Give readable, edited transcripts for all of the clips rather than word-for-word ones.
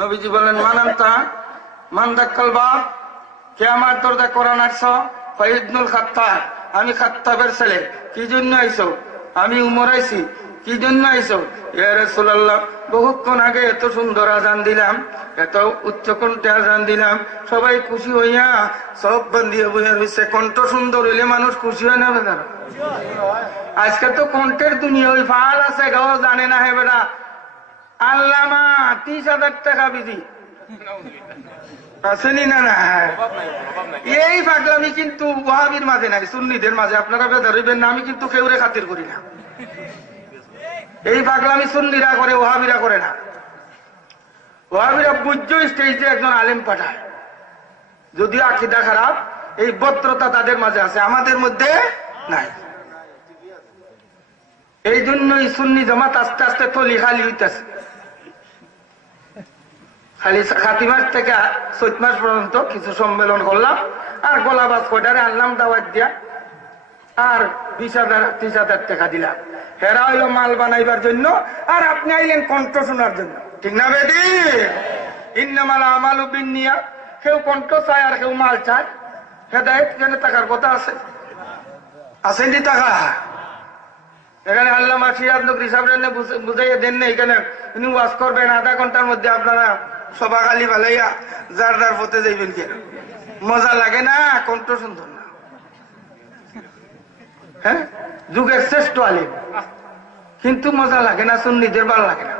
নবীজি বলেন মানান্তা মান্দাক্কাল বাপ কে আমার দরজা কোরআন আসছ ফয়িদনুল খাত্তাব আমি খাত্তাবের ছেলে কি জন্য আইছো আমি উমর আইছি কি জন্য আইছো ইয়া রাসূলুল্লাহ বহুক্ষণ আগে এত সুন্দর আজান দিলাম এত উচ্চ কণ্ঠে আজান দিলাম সবাই খুশি হইয়া সব বান্ধিয়া বইয়া রয়েছে কণ্ঠ সুন্দর হইলে মানুষ খুশি হয় না বেটা আজকে তো কণ্ঠের দুনিয়া ওই ফাল আছে গাও জানে না হে বেটা আল্লামা 30,000 টাকা বিধি আসেনি না না এই পাগলামি কিন্তু ওয়াহাবির মাঝে নাই সুন্নিদের মাঝে আপনারা বেদার হইবেন না আমি কিন্তু কেউরে খাতির করি না এই পাগলামি সুন্নিরা করে ওয়াহাবিরা করে না ওয়াহাবিরা বুঝ্য স্টেজে একজন আলেম পাঠায় যদিও আকীদা খারাপ এই ভদ্রতা তাদের মাঝে আছে আমাদের মধ্যে নাই এই জন্যই সুন্নি জামাত আস্তে আস্তে তলি খালি হইতেছে খালি খাতি মাস থেকে চৈত মাস পর্যন্ত কিছু সম্মেলন করলাম আর গোলাবাজ কোটারে আনলাম দাওয়াত দিয়া আর 20,000 30,000 টাকা দিলাম হেরা হইলো মাল বানাইবার জন্য আর আপনি আইলেন কণ্ঠ শোনার জন্য ঠিক না বেদি ইন্নামাল আমালু বিন্নিয়াত কেউ কণ্ঠ চায় আর কেউ মাল চায় হেদায়েত কেন টাকার কথা আছে আসেনি টাকা এখানে আল্লামা সিরাজ নকরি সাহেব বুঝাইয়া দেন না এখানে উনি ওয়াজ করবেন আধা ঘন্টার মধ্যে আপনারা সবা গালি ভালাইয়া যার যার পথে যাইবেন কেন মজা লাগে না কণ্ঠ সুন্দর না হ্যাঁ যুগের শ্রেষ্ঠ আলিম কিন্তু মজা লাগে না সুন্নিদের ভালো লাগে না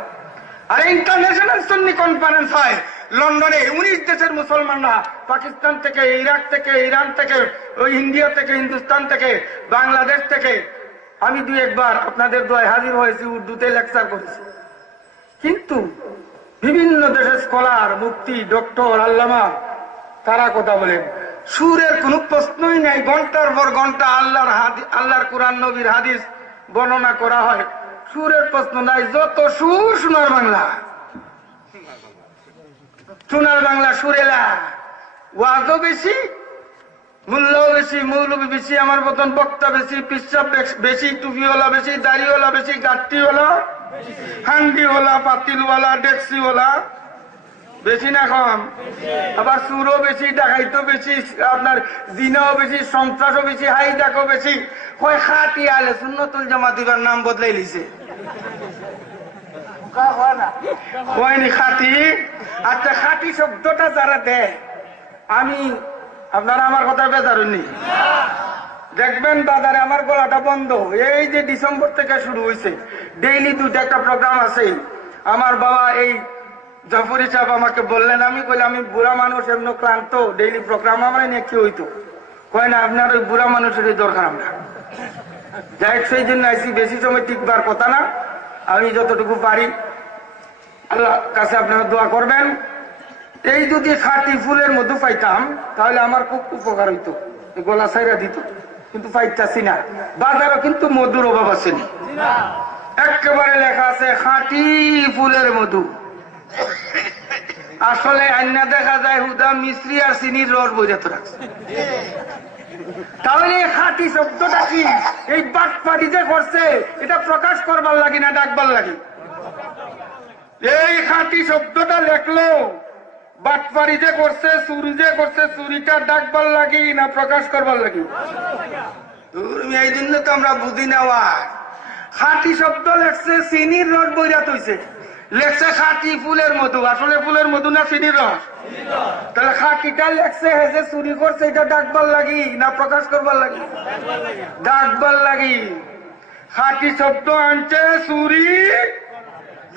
আর ইন্টারন্যাশনাল সুন্নি কনফারেন্স হয় লন্ডনে 19 দেশের মুসলমানরা পাকিস্তান থেকে ইরাক থেকে ইরান থেকে ওই ইন্ডিয়া থেকে হিন্দুস্তান থেকে বাংলাদেশ থেকে আমি 2-1 বার আপনাদের দোয়ায় হাজির হয়েছি উর্দুতে লেকচার করেছি কিন্তু বিভিন্ন দেশের স্কলার মুফতি ডক্টর আল্লামা তারা কথা বলেন সুরের কোন প্রশ্নই নাই ঘন্টার পর ঘন্টা আল্লাহর কোরআন নবীর হাদিস বর্ণনা করা হয় সুরের প্রশ্ন নাই যত সুর সোনার বাংলা সুরেলা ওয়াজও বেশি মূল্যও বেশি মৌলবী বেশি আমার মতন বক্তা বেশি পিসাব বেশি টুপিওয়ালা বেশি দাড়িওয়ালা বেশি গাট্টিওয়ালা হান্ডিওয়ালা পাতিলওয়ালা ডেক্সিওয়ালা বেশি না কম আবার সুরও বেশি ডাকাইতো বেশি আপনার জিনাও বেশি সন্ত্রাসও বেশি হাইজাকও বেশি কয় খাটি আলে সুন্নতুল জামাত দিবার নাম বদলাই লিছে কয়নি খাটি আচ্ছা খাটি শব্দটা যারা দেয় আমি আপনারা আমার কথা বেজারুননি দেখবেন বাজারে আমার গলাটা বন্ধ এই যে ডিসেম্বর থেকে শুরু হয়েছে ডেইলি 2টা একটা প্রোগ্রাম আছে আমার বাবা এই জাফরি সাহেব আমাকে বললেন আমি কইলাম আমি বুড়া মানুষ এমন ক্লান্ত ডেইলি প্রোগ্রাম আমার নিয়ে কি হইতো কয় না আপনার ওই বুড়া মানুষেরই দরকার আমরা যাই সেই জন্য আইসি বেশি সময় টিকবার কথা না আমি যতটুকু পারি আল্লাহ কাছে আপনারা দোয়া করবেন এই যদি খাঁটি ফুলের মধু পাইতাম তাহলে আমার খুব উপকার হইতো গলা সাইরা দিত কিন্তু পাইতাছি না বাজারও কিন্তু মধুর অভাব আছে একেবারে লেখা আছে খাঁটি ফুলের মধু আসলে আইনা দেখা যায় হুদা মিশ্রি আর চিনির রস বইরাতে রাখছে তাহলে খাঁটি শব্দটা কি এই বাটপাটি যে করছে এটা প্রকাশ করবার লাগি না ডাকবার লাগি এই খাঁটি শব্দটা লেখলো বাটপারি যে করছে চুরি যে করছে চুরিটা ডাকবার লাগি না প্রকাশ করবার লাগি এই জন্য তো আমরা বুঝি নেওয়া খাঁটি শব্দ লেখছে চিনির রস বইরাত হইছে লেখছে খাঁটি ফুলের মধু আসলে ফুলের মধু না চিনির রস তাহলে খাঁটিটা লেখছে যে চুরি করছে এটা ডাকবার লাগি না প্রকাশ করবার লাগি ডাকবার লাগি খাঁটি শব্দ আনছে চুরি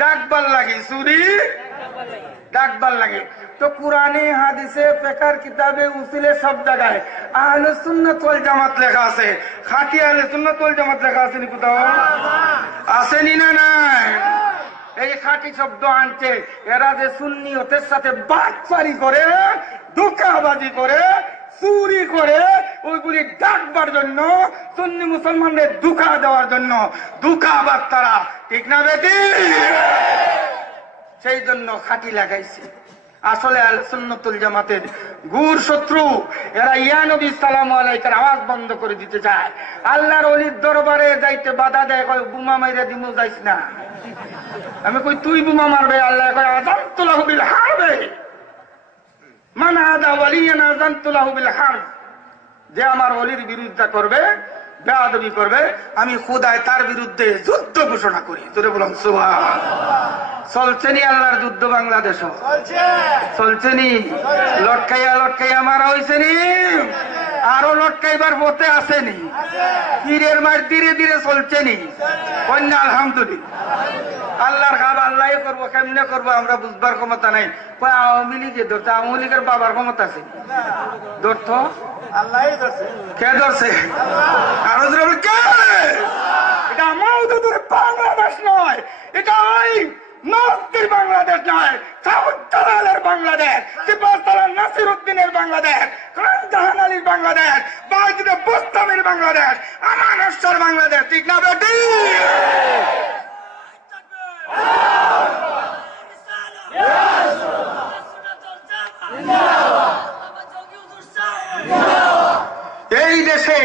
ডাকবার লাগি চুরি ডাকবার লাগে তো কোরআনে হাদিসে ফিকহের কিতাবে উসুলে সব জায়গায় আহলে সুন্নাত ওয়াল জামাত লেখা আছে খাঁটি আহলে সুন্নাত ওয়াল জামাত লেখা আছে নি কোথাও আসেনি না নাই এই খাঁটি শব্দ আনছে এরা যে সুন্নিয়তের সাথে বাটপারি করে ধোঁকাবাজি করে চুরি করে ওইগুলি ডাকবার জন্য সুন্নি মুসলমানদের ধোঁকা দেওয়ার জন্য ধোঁকাবাজ তারা ঠিক না বেটি সেই জন্য খাঁটি লাগাইছে আসলে আহলে সুন্নাতুল জামাতের গুর শত্রু এরা ইয়া নবী সালামু আলাইহির আওয়াজ বন্ধ করে দিতে চায় আল্লাহর ওলির দরবারে যাইতে বাধা দেয় কয় বোমা মাইরা দিমু যাইস না আমি কই তুই বোমা মারবে আল্লাহ কয় আযানতু লাহু বিল হারব মান আদা ওয়ালিয়ান আযানতু লাহু বিল হারব, যে আমার ওলির বিরুদ্ধে করবে, বেয়াদবি করবে, আমি খোদায় তার বিরুদ্ধে যুদ্ধ ঘোষণা করি। তোরে বললাম সুবহানাল্লাহ। চলছে নি আল্লাহর যুদ্ধ বাংলাদেশ? চলছে নি? লটকাইয়া লটকাইয়া মারা হয়েছে নি? আরো লটকাইবার পথে আসেনি? তীরের মার ধীরে ধীরে চলছে নি? কন্যা আলহামদুলিল্লাহ। আল্লাহর কাজ আল্লাহ করবো, কেমনে করবো আমরা বুঝবার ক্ষমতা নাই। আওয়ামী লীগে ধরতে, আওয়ামী লীগের বাবার ক্ষমতা আছে? ধরত কে ধরছে? আরো কে? এটা আমার বাংলাদেশ নয়, এটা ওই নর্থের বাংলাদেশ নয়, সাউথের বাংলাদেশ, সিপাহসালার নাসির উদ্দিনের বাংলাদেশ, খান জাহান আলীর বাংলাদেশ, বাজিদ বোস্তামের বাংলাদেশ, আমানশ্বর বাংলাদেশ। ঠিক না বেটি? এই দেশে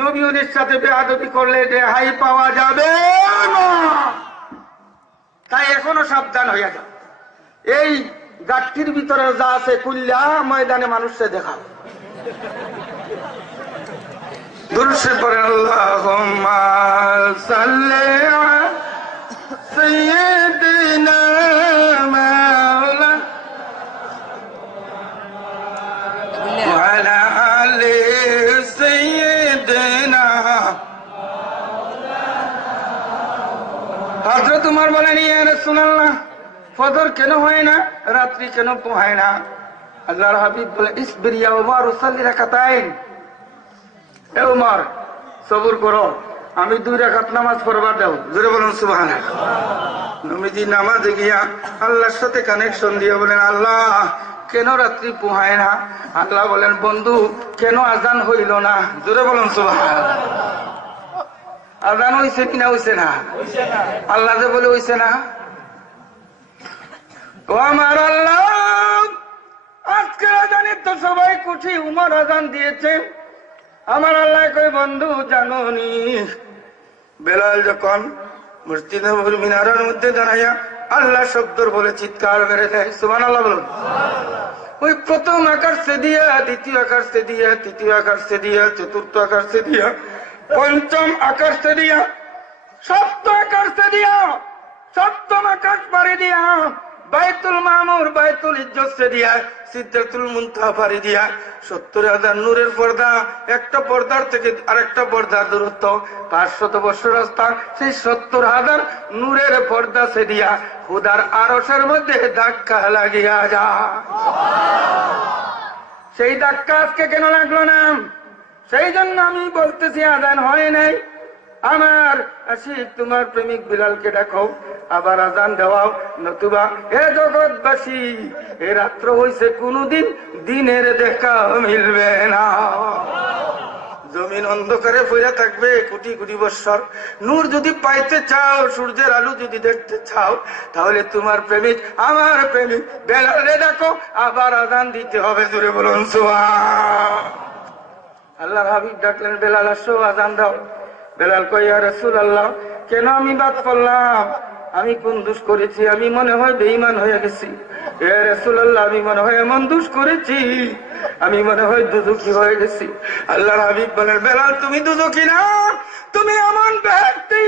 নবীনের সাথে বেয়াদবি করলে রেহাই পাওয়া যাবে না। তাই এখনো সাবধান হইয়া যাও। এই গাঠটির ভিতরে যা আছে কুল্লা ময়দানে মানুষকে দেখাও। দুরূদ পড়েন আল্লাহুম্মা সাল্লি আলা সাইয়্যিদিনা মাওলানা ওয়া আলা আলি সাইয়্যিদিনা। হযরত উমর বলেন, ইয়া রাসূলুল্লাহ, ফজর কেন হয় না, রাত্রি কেন পোহায় না? আল্লাহর হাবিব বলে, ইসবির ইয়া উমর সাল্লি রাকাতাইন। এ উমর, সবুর করো, আমি 2 রাকাত নামাজ পড়বার দাও। জোরে বলুন সুবহানাল্লাহ। নবীজি নামাজে গিয়া আল্লাহর সাথে কানেকশন দিয়ে বলেন, আল্লাহ কেন রাত্রি পোহায় না? আল্লাহ বলেন, বন্ধু কেন আজান হইল না? জোরে বলুন সুবহানাল্লাহ। আজান হইছে কিনা? হইছে না? আল্লাহ যে বলে হইছে না। ও আমার আল্লাহ, আজকের আজানে তো সবাই খুশি, উমর আজান দিয়েছে। আমার আল্লাহ কই, বন্ধু জানো নি, বেলাল যখন মসজিদ নববীর মিনারের মধ্যে দাঁড়াইয়া আল্লাহ শব্দর বলে চিৎকার মেরে দেয়, সুবহানাল্লাহ বলুন। ওই প্রথম আকার সে দিয়া, দ্বিতীয় আকার সে দিয়া, তৃতীয় আকার সে দিয়া, চতুর্থ আকার সে দিয়া, পঞ্চম আকাশ সে দিয়া, সপ্তম আকাশ সে দিয়া, সপ্তম আকাশ পাড়ি দিয়া, বাইতুল মামুর, বাইতুল ইজ্জত সে দিয়া, সিদরাতুল মুনতাহা পাড়ি দিয়া, 70,000 নূরের পর্দা, একটা পর্দার থেকে আরেকটা পর্দার দূরত্ব 500 বছর রাস্তা, সেই 70,000 নূরের পর্দা সে দিয়া খুদার আরশের মধ্যে ধাক্কা লাগিয়া যা। সেই ধাক্কা আজকে কেন লাগলো না? সেই জন্য আমি বলতেছি, আজান হয় নাই। আমার আশিক তোমার প্রেমিক বিলালকে ডাকো, আবার আজান দেওয়াও, নতুবা হে জগৎবাসী, এ রাত্র হইছে কোনদিন দিনের দেখা মিলবে না। জমিন অন্ধকারে পড়ে থাকবে কোটি কোটি বছর। নূর যদি পাইতে চাও, সূর্যের আলো যদি দেখতে চাও, তাহলে তোমার প্রেমিক, আমার প্রেমিক বেলালে ডাকো, আবার আজান দিতে হবে। জোরে বলুন সুবহান। আল্লাহর হাবিব ডাকলেন, বেলাল আসো, আজান দাও। বেলাল কই, ইয়া রাসূলুল্লাহ, কেন আমি বাদ করলাম? আমি কোন দোষ করেছি? আমি মনে হয় বেঈমান হয়ে গেছি। ইয়া রাসূলুল্লাহ, আমি মনে হয় এমন দোষ করেছি, আমি মনে হয় দুজকি হয়ে গেছি। আল্লাহর হাবিব বলেন, বেলাল তুমি দুজকি না, তুমি এমন ব্যক্তি